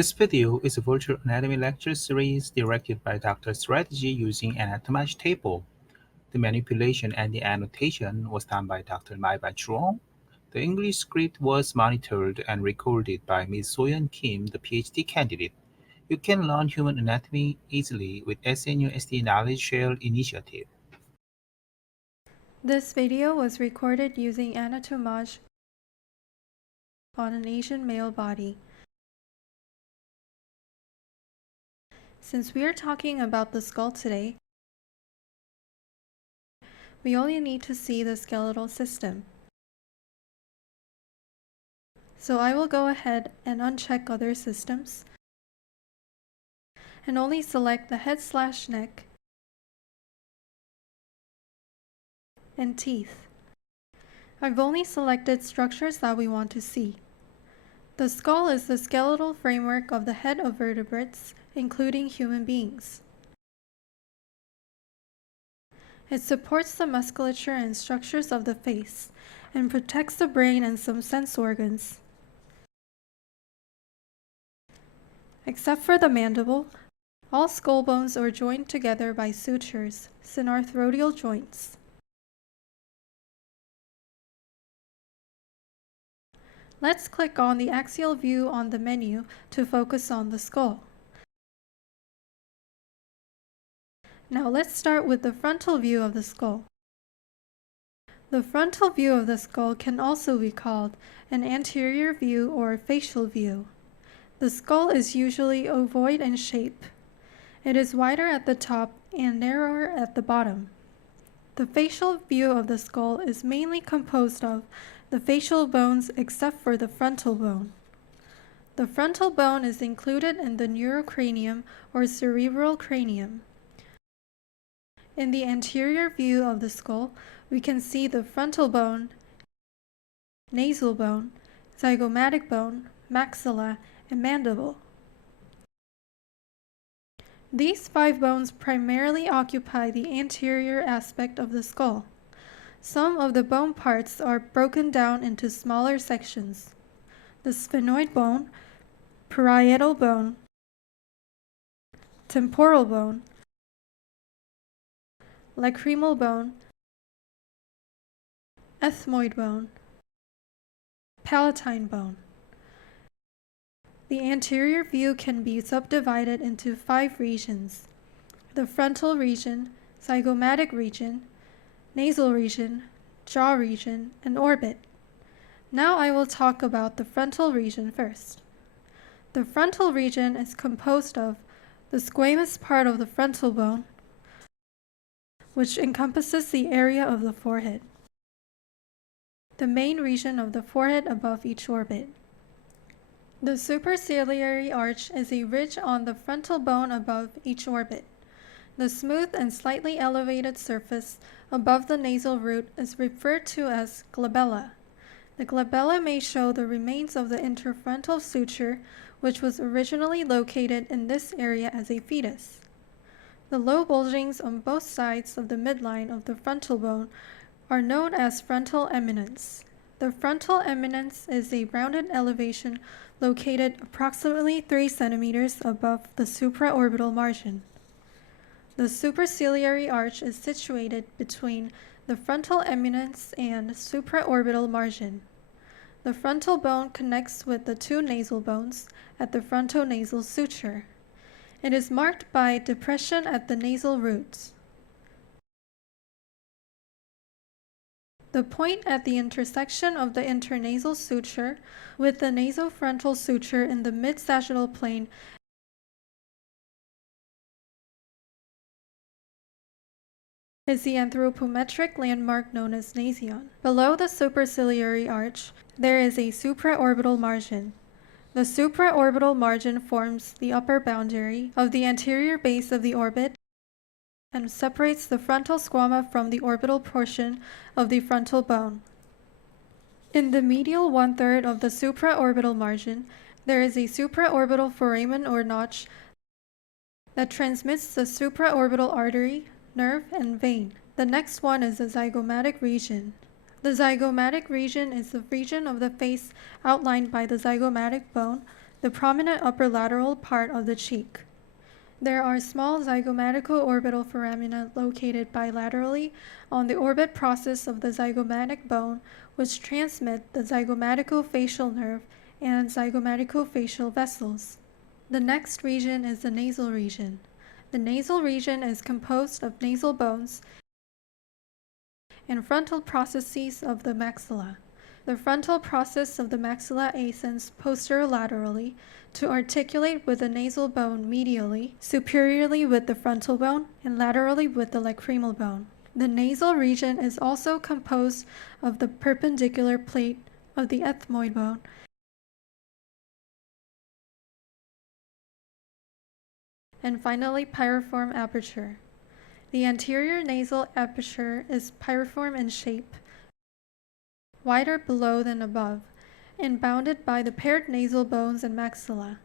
This video is a virtual anatomy lecture series directed by Dr. Strategy using Anatomage table. The manipulation and the annotation was done by Dr. Mai by Truong. The English script was monitored and recorded by Ms. Soyeon Kim, the PhD candidate. You can learn human anatomy easily with SNUSD Knowledge Share Initiative. This video was recorded using Anatomage on an Asian male body. Since we are talking about the skull today, we only need to see the skeletal system. So I will go ahead and uncheck other systems and only select the head/neck and teeth. I've only selected structures that we want to see. The skull is the skeletal framework of the head of vertebrates, including human beings. It supports the musculature and structures of the face and protects the brain and some sense organs. Except for the mandible, all skull bones are joined together by sutures, synarthrodial joints. Let's click on the axial view on the menu to focus on the skull. Now let's start with the frontal view of the skull. The frontal view of the skull can also be called an anterior view or facial view. The skull is usually ovoid in shape. It is wider at the top and narrower at the bottom. The facial view of the skull is mainly composed of the facial bones except for the frontal bone. The frontal bone is included in the neurocranium or cerebral cranium. In the anterior view of the skull, we can see the frontal bone, nasal bone, zygomatic bone, maxilla, and mandible. These 5 bones primarily occupy the anterior aspect of the skull. Some of the bone parts are broken down into smaller sections. The sphenoid bone, parietal bone, temporal bone, lacrimal bone, ethmoid bone, palatine bone. The anterior view can be subdivided into 5 regions: the frontal region, zygomatic region, nasal region, jaw region, and orbit. Now I will talk about the frontal region first. The frontal region is composed of the squamous part of the frontal bone, which encompasses the area of the forehead, the main region of the forehead above each orbit. The superciliary arch is a ridge on the frontal bone above each orbit. The smooth and slightly elevated surface above the nasal root is referred to as glabella. The glabella may show the remains of the interfrontal suture, which was originally located in this area as a fetus. The low bulgings on both sides of the midline of the frontal bone are known as frontal eminence. The frontal eminence is a rounded elevation located approximately 3 centimeters above the supraorbital margin. The superciliary arch is situated between the frontal eminence and supraorbital margin. The frontal bone connects with the 2 nasal bones at the frontonasal suture. It is marked by depression at the nasal roots. The point at the intersection of the internasal suture with the nasofrontal suture in the mid-sagittal plane is the anthropometric landmark known as nasion. Below the superciliary arch, there is a supraorbital margin. The supraorbital margin forms the upper boundary of the anterior base of the orbit and separates the frontal squama from the orbital portion of the frontal bone. In the medial 1/3 of the supraorbital margin, there is a supraorbital foramen or notch that transmits the supraorbital artery, nerve, and vein. The next one is the zygomatic region. The zygomatic region is the region of the face outlined by the zygomatic bone, the prominent upper lateral part of the cheek. There are small zygomatical orbital foramina located bilaterally on the orbit process of the zygomatic bone, which transmit the zygomaticofacial nerve and zygomaticofacial vessels. The next region is the nasal region. The nasal region is composed of nasal bones and frontal processes of the maxilla. The frontal process of the maxilla ascends posterolaterally to articulate with the nasal bone medially, superiorly with the frontal bone, and laterally with the lacrimal bone. The nasal region is also composed of the perpendicular plate of the ethmoid bone and finally piriform aperture. The anterior nasal aperture is piriform in shape, wider below than above, and bounded by the paired nasal bones and maxilla.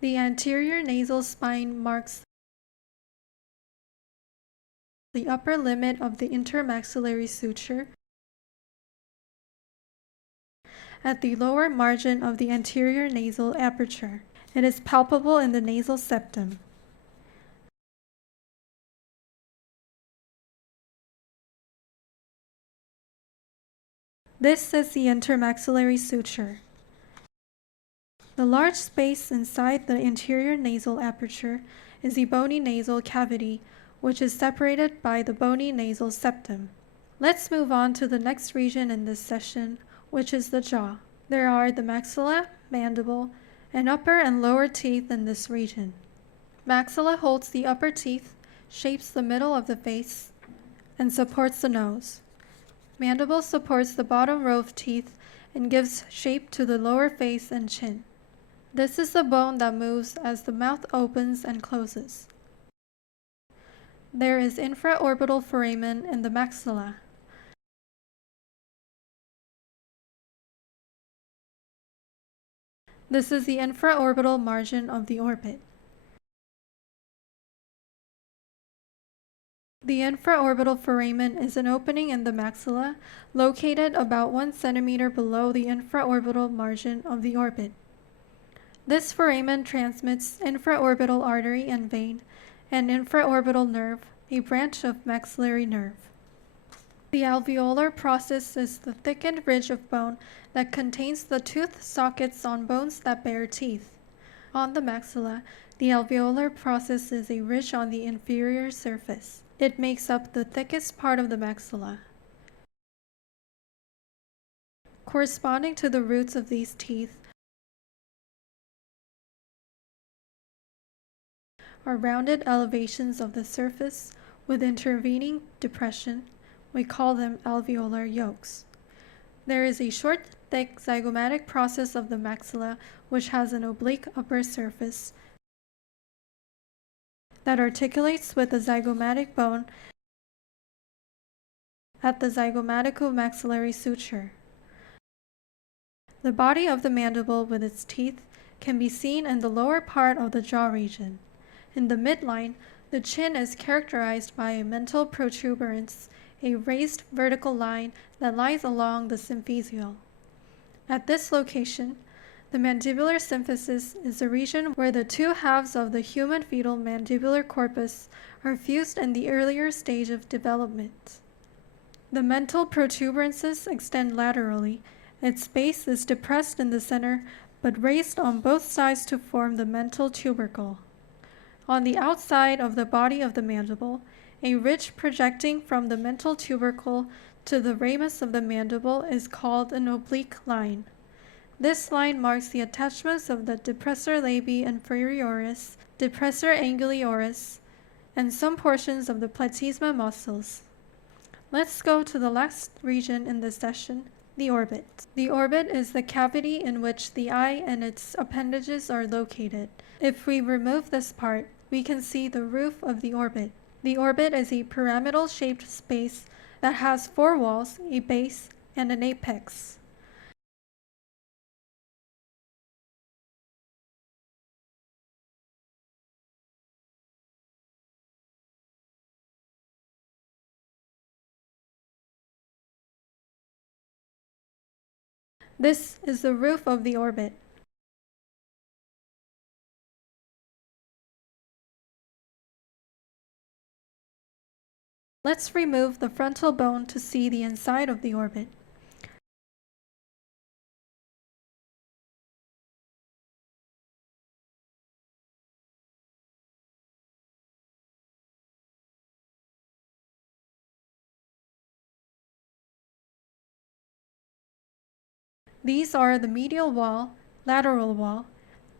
The anterior nasal spine marks the upper limit of the intermaxillary suture at the lower margin of the anterior nasal aperture. It is palpable in the nasal septum. This is the intermaxillary suture. The large space inside the anterior nasal aperture is the bony nasal cavity, which is separated by the bony nasal septum. Let's move on to the next region in this session, which is the jaw. There are the maxilla, mandible, and upper and lower teeth in this region. Maxilla holds the upper teeth, shapes the middle of the face, and supports the nose. Mandible supports the bottom row of teeth and gives shape to the lower face and chin. This is the bone that moves as the mouth opens and closes. There is infraorbital foramen in the maxilla. This is the infraorbital margin of the orbit. The infraorbital foramen is an opening in the maxilla located about 1 centimeter below the infraorbital margin of the orbit. This foramen transmits infraorbital artery and vein and infraorbital nerve, a branch of maxillary nerve. The alveolar process is the thickened ridge of bone that contains the tooth sockets on bones that bear teeth. On the maxilla, the alveolar process is a ridge on the inferior surface. It makes up the thickest part of the maxilla. Corresponding to the roots of these teeth are rounded elevations of the surface with intervening depression. We call them alveolar yolks. There is a short, thick zygomatic process of the maxilla which has an oblique upper surface that articulates with the zygomatic bone at the zygomaticomaxillary suture. The body of the mandible with its teeth can be seen in the lower part of the jaw region. In the midline, the chin is characterized by a mental protuberance, a raised vertical line that lies along the symphysial. At this location, the mandibular symphysis is the region where the two halves of the human fetal mandibular corpus are fused in the earlier stage of development. The mental protuberances extend laterally. Its base is depressed in the center but raised on both sides to form the mental tubercle. On the outside of the body of the mandible, a ridge projecting from the mental tubercle to the ramus of the mandible is called an oblique line. This line marks the attachments of the depressor labii inferioris, depressor angulioris, and some portions of the platysma muscles. Let's go to the last region in this session, the orbit. The orbit is the cavity in which the eye and its appendages are located. If we remove this part, we can see the roof of the orbit. The orbit is a pyramidal-shaped space that has 4 walls, a base, and an apex. This is the roof of the orbit. Let's remove the frontal bone to see the inside of the orbit. These are the medial wall, lateral wall,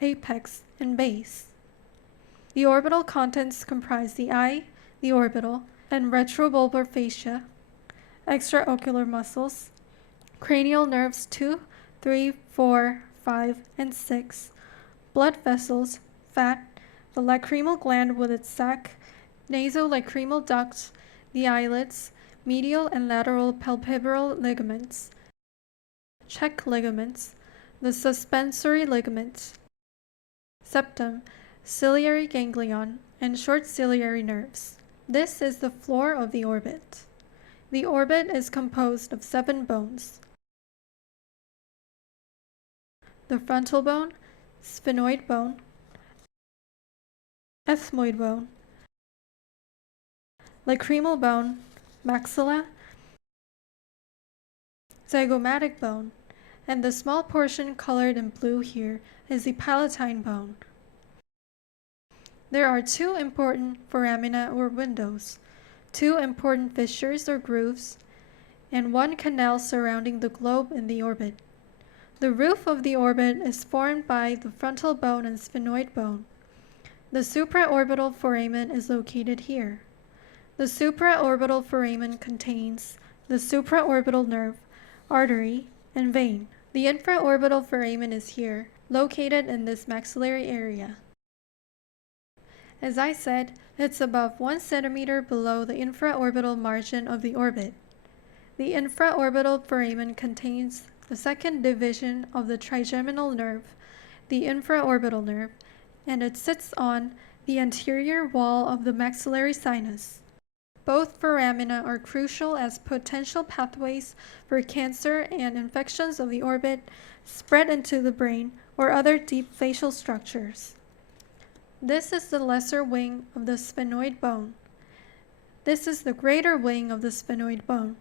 apex, and base. The orbital contents comprise the eye, the orbital, and retrobulbar fascia, extraocular muscles, cranial nerves 2, 3, 4, 5, and 6, blood vessels, fat, the lacrimal gland with its sac, nasolacrimal duct, the eyelids, medial and lateral palpebral ligaments, check ligaments, the suspensory ligaments, septum, ciliary ganglion, and short ciliary nerves. This is the floor of the orbit. The orbit is composed of 7 bones: the frontal bone, sphenoid bone, ethmoid bone, lacrimal bone, maxilla, zygomatic bone, and the small portion colored in blue here is the palatine bone. There are 2 important foramina or windows, 2 important fissures or grooves, and 1 canal surrounding the globe in the orbit. The roof of the orbit is formed by the frontal bone and sphenoid bone. The supraorbital foramen is located here. The supraorbital foramen contains the supraorbital nerve, artery, and vein. The infraorbital foramen is here, located in this maxillary area. As I said, it's above 1 centimeter below the infraorbital margin of the orbit. The infraorbital foramen contains the second division of the trigeminal nerve, the infraorbital nerve, and it sits on the anterior wall of the maxillary sinus. Both foramina are crucial as potential pathways for cancer and infections of the orbit spread into the brain or other deep facial structures. This is the lesser wing of the sphenoid bone. This is the greater wing of the sphenoid bone.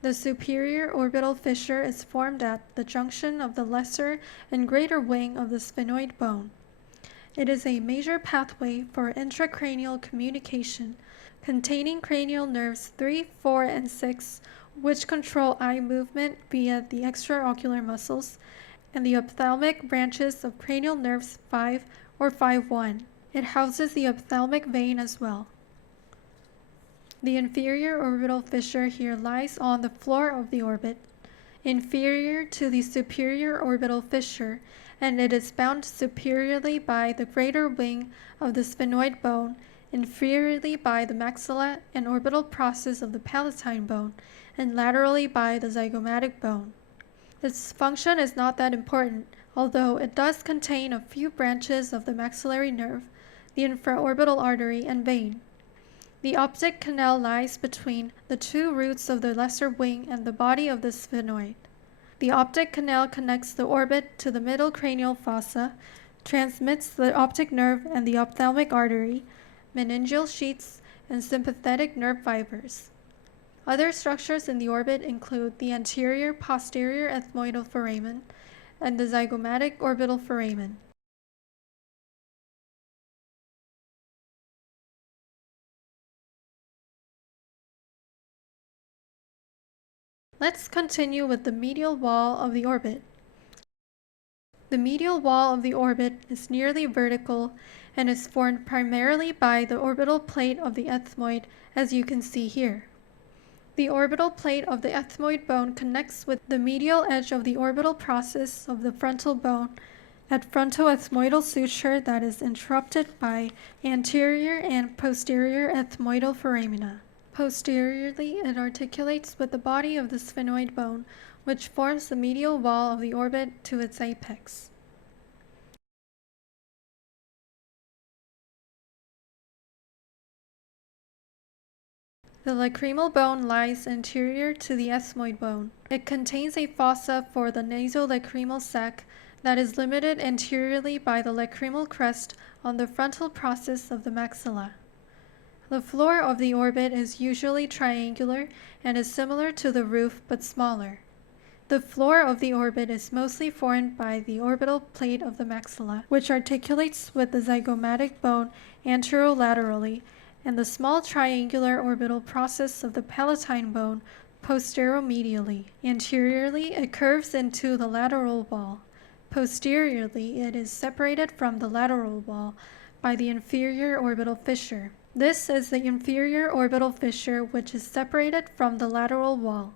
The superior orbital fissure is formed at the junction of the lesser and greater wing of the sphenoid bone. It is a major pathway for intracranial communication, containing cranial nerves 3, 4, and 6, which control eye movement via the extraocular muscles, and the ophthalmic branches of cranial nerves 5 or 5-1. It houses the ophthalmic vein as well. The inferior orbital fissure here lies on the floor of the orbit, inferior to the superior orbital fissure, and it is bound superiorly by the greater wing of the sphenoid bone, inferiorly by the maxilla and orbital process of the palatine bone, and laterally by the zygomatic bone. Its function is not that important, although it does contain a few branches of the maxillary nerve, the infraorbital artery and vein. The optic canal lies between the 2 roots of the lesser wing and the body of the sphenoid. The optic canal connects the orbit to the middle cranial fossa, transmits the optic nerve and the ophthalmic artery, meningeal sheaths, and sympathetic nerve fibers. Other structures in the orbit include the anterior posterior ethmoidal foramen and the zygomatic orbital foramen. Let's continue with the medial wall of the orbit. The medial wall of the orbit is nearly vertical and is formed primarily by the orbital plate of the ethmoid, as you can see here. The orbital plate of the ethmoid bone connects with the medial edge of the orbital process of the frontal bone at frontoethmoidal suture that is interrupted by anterior and posterior ethmoidal foramina. Posteriorly, it articulates with the body of the sphenoid bone, which forms the medial wall of the orbit to its apex. The lacrimal bone lies anterior to the ethmoid bone. It contains a fossa for the nasolacrimal sac that is limited anteriorly by the lacrimal crest on the frontal process of the maxilla. The floor of the orbit is usually triangular and is similar to the roof but smaller. The floor of the orbit is mostly formed by the orbital plate of the maxilla, which articulates with the zygomatic bone anterolaterally, and the small triangular orbital process of the palatine bone posteromedially. Anteriorly, it curves into the lateral wall. Posteriorly, it is separated from the lateral wall by the inferior orbital fissure. This is the inferior orbital fissure, which is separated from the lateral wall.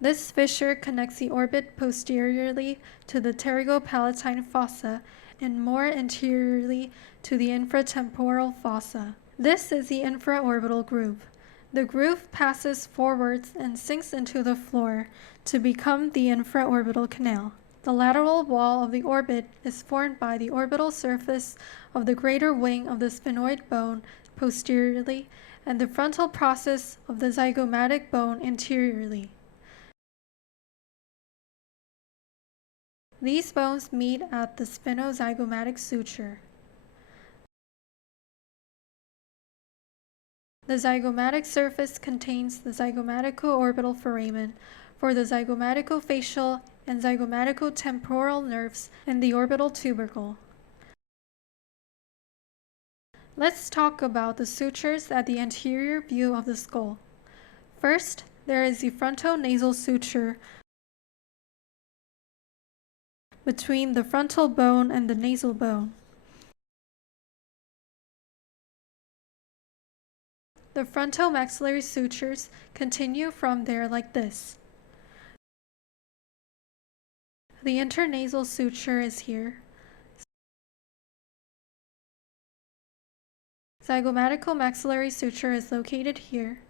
This fissure connects the orbit posteriorly to the pterygopalatine fossa and more anteriorly to the infratemporal fossa. This is the infraorbital groove. The groove passes forwards and sinks into the floor to become the infraorbital canal. The lateral wall of the orbit is formed by the orbital surface of the greater wing of the sphenoid bone posteriorly and the frontal process of the zygomatic bone anteriorly. These bones meet at the sphenozygomatic suture. The zygomatic surface contains the zygomatico-orbital foramen for the zygomatico-facial and zygomatico-temporal nerves and the orbital tubercle. Let's talk about the sutures at the anterior view of the skull. First, there is the frontonasal suture between the frontal bone and the nasal bone. The frontomaxillary sutures continue from there like this. The internasal suture is here. Zygomatico-maxillary suture is located here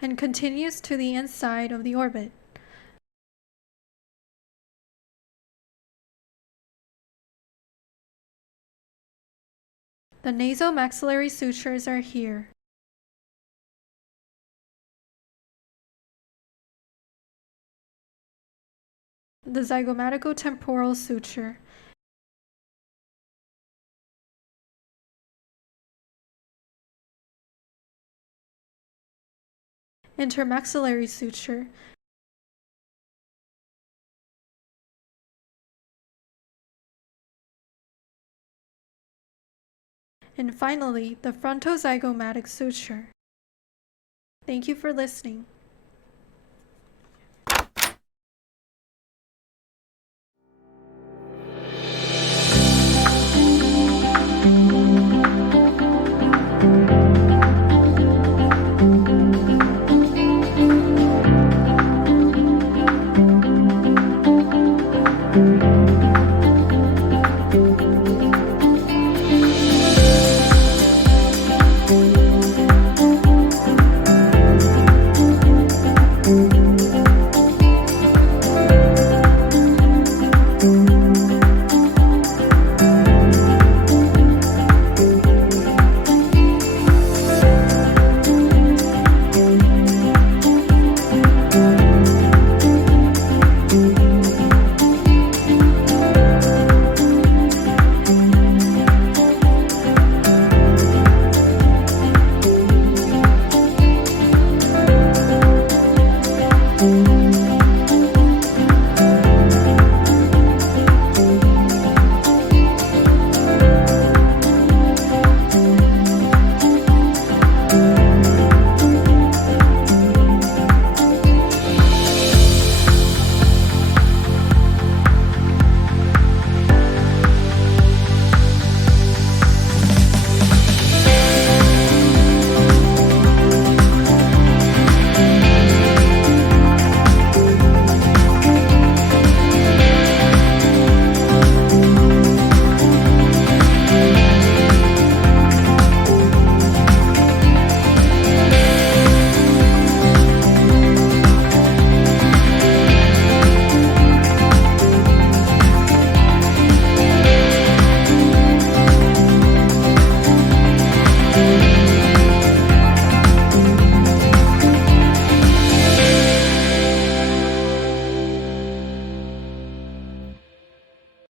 and continues to the inside of the orbit. The nasomaxillary sutures are here. The zygomatico-temporal suture. Intermaxillary suture. And finally, the frontozygomatic suture. Thank you for listening.